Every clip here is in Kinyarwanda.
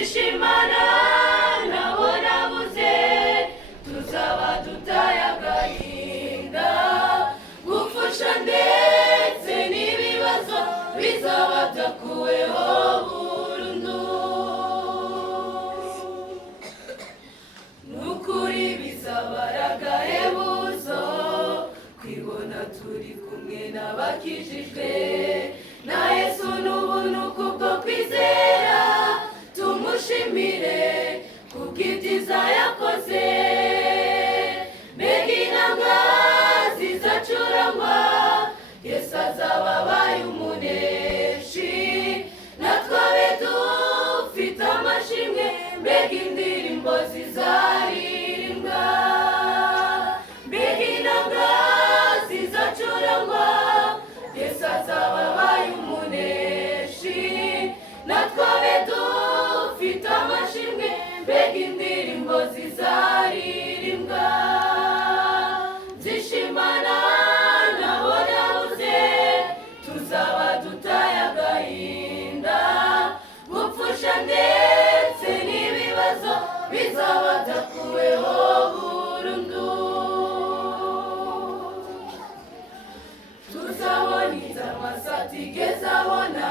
zishimana nabo nabuze tuzaba dutaye agahinda gupfusha ndetse n'ibibazo bizaba byakuweho burundu n'ukuri bizaba ari agahebuzo kwibona turi kumwe n'abakijijwe na Yesu n'ubuntu kubwo kwizera tumushimire kubw'ibyiza yakoze mbega inanga zizacurangwa Yesu azaba abaye umuneshi natwe abe dufite amashimwe mbega indirimbo zizaririmbwa mbega inanga zizacurangwa Yesu azaba abaye umuneshi natwe abe dufite amashimwe mbega indirimbo zizaririmbwa zishimana nabo nabuze tuzaba dutaye agahinda gupfusha ndetse n'ibibazo bizaba byakuweho burundu tuzabona amaso atigeze abona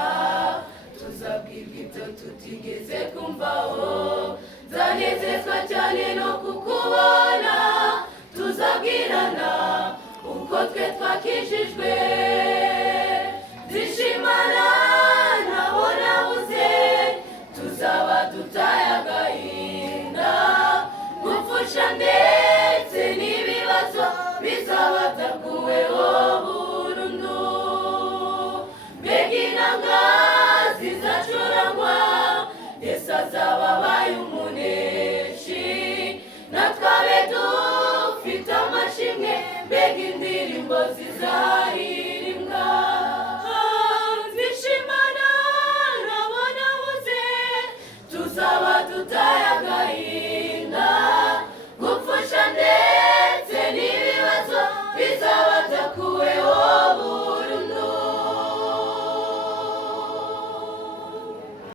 tuzabwirwa ibyo tutigeze kumvaho zanezezwa cyane no kukubona tuzabwirana uko twe twakijijwe zishimana nabo nabuze tuzaba dutaye agahinda gupfusha ndetse n'ibibazo bizaba byakuweho burundu mbega inanga zizacurangwa Yesu azaba abaye umuneshi natwe abe dufite amashimwe mbega indirimbo zizaba